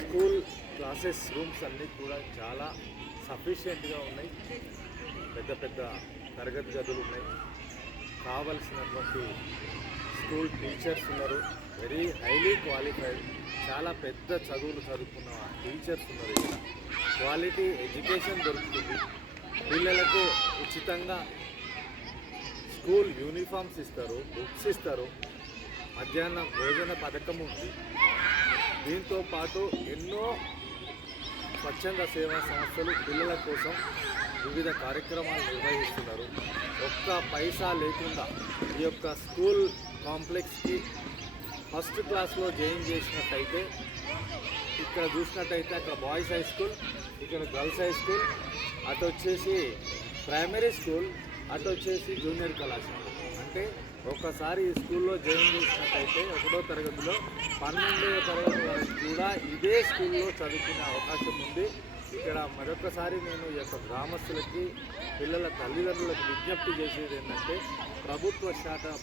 School classes rooms అన్నీ కూడా చాలా సఫిషియెంట్గా ఉన్నాయి. పెద్ద పెద్ద తరగతి గదులు ఉన్నాయి. కావలసినటువంటి స్కూల్ టీచర్స్ ఉన్నారు. వెరీ హైలీ క్వాలిఫైడ్, చాలా పెద్ద చదువులు చదువుకున్న టీచర్స్ ఉన్నారు. ఇక్కడ క్వాలిటీ ఎడ్యుకేషన్ దొరుకుతుంది. పిల్లలకు ఉచితంగా స్కూల్ యూనిఫామ్స్ ఇస్తారు, బుక్స్ ఇస్తారు, మధ్యాహ్నం భోజన పథకం ఉంది. దీంతో పాటు ఎన్నో స్వచ్ఛంద సేవా సంస్థలు పిల్లల కోసం వివిధ కార్యక్రమాలు నిర్వహిస్తున్నారు. ఒక్క పైసా లేకుండా ఈ యొక్క స్కూల్ కాంప్లెక్స్కి ఫస్ట్ క్లాస్లో జాయిన్ చేసినట్టయితే, ఇక్కడ చూసినట్టయితే అక్కడ బాయ్స్ హై స్కూల్, ఇక్కడ గర్ల్స్ హై స్కూల్, అటు వచ్చేసి ప్రైమరీ స్కూల్, అటు వచ్చేసి జూనియర్ కళాశాల. అంటే ఒకసారి ఈ స్కూల్లో జాయిన్ చేసినట్టయితే 1వ తరగతిలో 12వ తరగతి వరకు కూడా ఇదే స్కూల్లో చదువుకునే అవకాశం ఉంది. ఇక్కడ మరొకసారి నేను ఈ యొక్క గ్రామస్తులకి, పిల్లల తల్లిదండ్రులకు విజ్ఞప్తి చేసేది ఏంటంటే, ప్రభుత్వ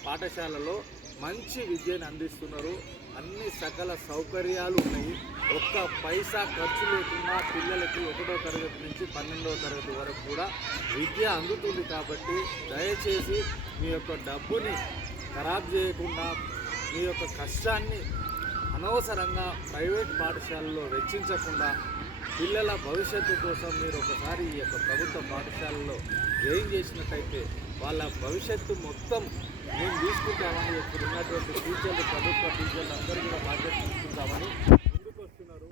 పాఠశాలలో మంచి విద్యను అందిస్తున్నారు. అన్ని సకల సౌకర్యాలు ఉన్నాయి. ఒక్క పైసా ఖర్చు లేకుండా పిల్లలకి 1వ తరగతి నుంచి 12వ తరగతి వరకు కూడా విద్య అందుతుంది. కాబట్టి దయచేసి మీ యొక్క డబ్బుని ఖరాబ్ చేయకుండా, మీ యొక్క కష్టాన్ని అనవసరంగా ప్రైవేట్ పాఠశాలలో వెచ్చించకుండా, పిల్లల భవిష్యత్తు కోసం మీరు ఒకసారి ఈ యొక్క ప్రభుత్వ పాఠశాలలో జాయిన్ చేసినట్టయితే వాళ్ళ భవిష్యత్తు మొత్తం మేము తీసుకుంటామని ఇప్పుడు ఉన్నటువంటి టీచర్లు, ప్రభుత్వ టీచర్లు అందరూ కూడా బాధ్యత తీసుకుంటామని ముందుకు వస్తున్నారు.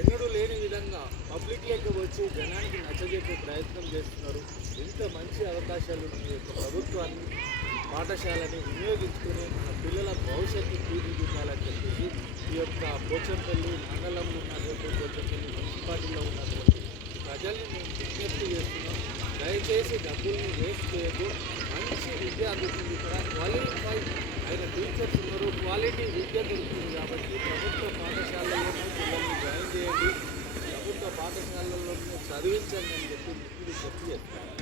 ఎన్నడూ లేని విధంగా పబ్లిక్లోకి వచ్చి జనానికి నచ్చజెప్పే ప్రయత్నం చేస్తున్నారు. ఇంత మంచి అవకాశాలు ఉన్న ఈ యొక్క ప్రభుత్వాన్ని, పాఠశాలని వినియోగించుకొని మన పిల్లల భవిష్యత్తు తీర్చిదిద్దాలని చెప్పేసి ఈ యొక్క పోచంపల్లి మండలంలో ఉన్నటువంటి, పోచంపల్లి మున్సిపాలిటీలో ఉన్నటువంటి ప్రజల్ని మేము విజ్ఞప్తి చేస్తున్నాం. దయచేసి డబ్బుల్ని వేస్ట్ చేయదు. మంచి విద్య అందుతుంది. ఇక్కడ క్వాలిఫైడ్ అయిన టీచర్స్ ఉన్నారు, క్వాలిటీ విద్య దొరుకుతుంది. కాబట్టి ప్రభుత్వ పాఠశాలల్లోనే పిల్లల్ని జాయిన్ చేయండి, ప్రభుత్వ పాఠశాలల్లోనే చదివించండి అని చెప్పి మిత్రులు చెప్పి చేస్తారు.